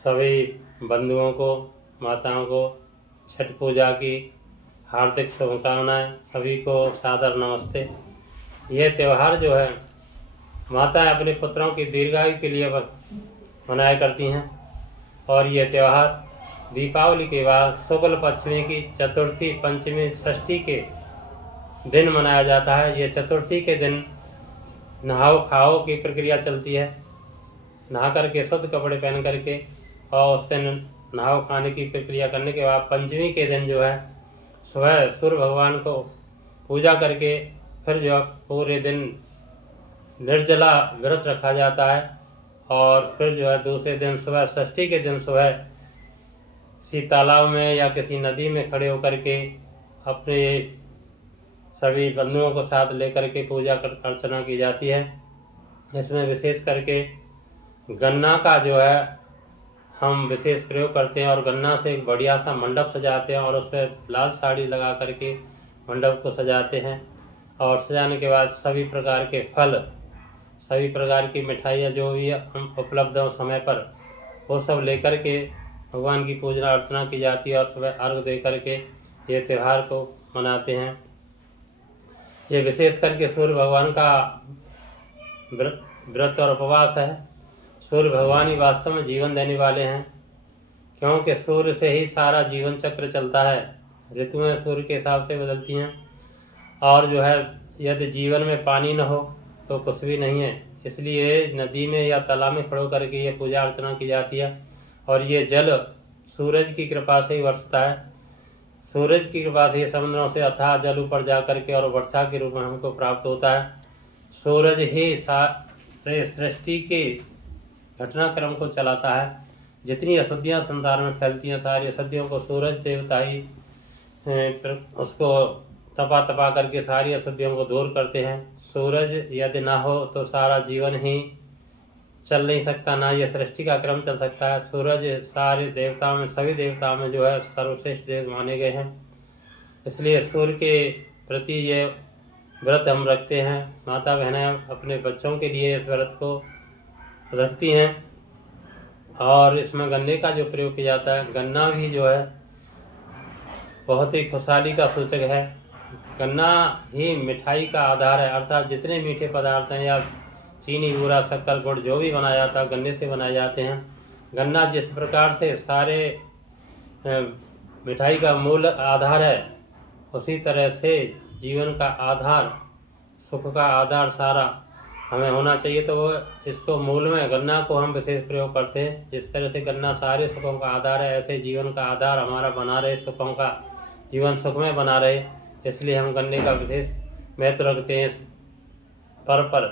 सभी बंधुओं को, माताओं को छठ पूजा की हार्दिक शुभकामनाएं। सभी को सादर नमस्ते। यह त्यौहार जो है माताएं अपने पुत्रों की दीर्घायु के लिए मनाया करती हैं और यह त्यौहार दीपावली के बाद शुक्ल पक्षमी की चतुर्थी, पंचमी, षष्ठी के दिन मनाया जाता है। यह चतुर्थी के दिन नहाओ खाओ की प्रक्रिया चलती है। नहा करके शुद्ध कपड़े पहन करके और उस दिन नहाओ खाने की प्रक्रिया करने के बाद पंचमी के दिन जो है सुबह सूर्य भगवान को पूजा करके फिर जो पूरे दिन निर्जला व्रत रखा जाता है और फिर जो है दूसरे दिन सुबह, षष्ठी के दिन सुबह किसी तालाब में या किसी नदी में खड़े होकर के अपने सभी बंधुओं को साथ लेकर के पूजा अर्चना की जाती है। इसमें विशेष करके गन्ना का जो है हम विशेष प्रयोग करते हैं और गन्ना से एक बढ़िया सा मंडप सजाते हैं और उस पर लाल साड़ी लगा करके मंडप को सजाते हैं और सजाने के बाद सभी प्रकार के फल, सभी प्रकार की मिठाइयाँ जो भी हम उपलब्ध हो समय पर वो सब लेकर के भगवान की पूजा अर्चना की जाती है और सुबह अर्घ दे करके ये त्यौहार को मनाते हैं। ये विशेष करके सूर्य भगवान का व्रत और उपवास है। सूर्य भगवान ही वास्तव में जीवन देने वाले हैं, क्योंकि सूर्य से ही सारा जीवन चक्र चलता है। ऋतुएं सूर्य के हिसाब से बदलती हैं और जो है यदि जीवन में पानी न हो तो कुछ भी नहीं है। इसलिए नदी में या तालाब में खड़ो करके ये पूजा अर्चना की जाती है और ये जल सूरज की कृपा से ही बरसता है। सूरज की कृपा से समुद्रों से अथाह जल ऊपर जा करके और वर्षा के रूप में हमको प्राप्त होता है। सूरज ही सारे सृष्टि के घटनाक्रम को चलाता है। जितनी अशुद्धियाँ संसार में फैलती हैं सारी अशुद्धियों को सूरज देवता ही उसको तपा तपा करके सारी अशुद्धियों को दूर करते हैं। सूरज यदि ना हो तो सारा जीवन ही चल नहीं सकता, ना ये सृष्टि का क्रम चल सकता है। सूरज सारे देवताओं में, सभी देवताओं में जो है सर्वश्रेष्ठ देव माने गए हैं। इसलिए सूर्य के प्रति ये व्रत हम रखते हैं। माता बहनें अपने बच्चों के लिए इस व्रत को रखती हैं और इसमें गन्ने का जो प्रयोग किया जाता है, गन्ना भी जो है बहुत ही खुशहाली का सूचक है। गन्ना ही मिठाई का आधार है, अर्थात जितने मीठे पदार्थ हैं या चीनी, बूरा, शक्कर, गुड़ जो भी बनाया जाता है गन्ने से बनाए जाते हैं। गन्ना जिस प्रकार से सारे मिठाई का मूल आधार है, उसी तरह से जीवन का आधार, सुख का आधार सारा हमें होना चाहिए। तो वो इसको मूल में गन्ना को हम विशेष प्रयोग करते हैं। जिस तरह से गन्ना सारे सुखों का आधार है, ऐसे जीवन का आधार हमारा बना रहे, सुखों का जीवन सुख में बना रहे, इसलिए हम गन्ने का विशेष महत्व रखते हैं इस पर्व पर।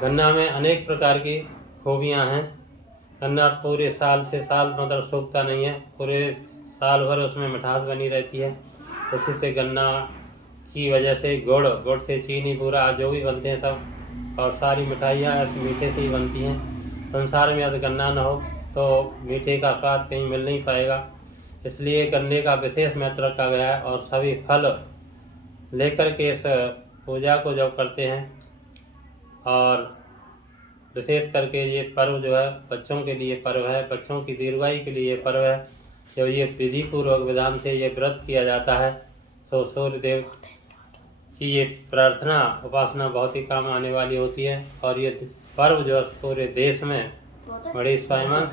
गन्ना में अनेक प्रकार की खूबियाँ हैं। गन्ना पूरे साल से साल मतलब सूखता नहीं है, पूरे साल भर उसमें मिठास बनी रहती है। उसी से गन्ना की वजह से गुड़ से चीनी, बूरा जो भी बनते हैं सब, और सारी मिठाइयाँ मीठे से ही बनती हैं। संसार में यदि गन्ना न हो तो मीठे का स्वाद कहीं मिल नहीं पाएगा। इसलिए गन्ने का विशेष महत्व रखा गया है और सभी फल लेकर के इस पूजा को जब करते हैं और विशेष करके ये पर्व जो है बच्चों के लिए पर्व है, बच्चों की दीर्घायु के लिए ये पर्व है। जब ये विधि पूर्वक विधान से ये व्रत किया जाता है तो सूर्य देव की ये प्रार्थना उपासना बहुत ही काम आने वाली होती है और ये पर्व जो पूरे देश में बड़ी स्वाभिमान से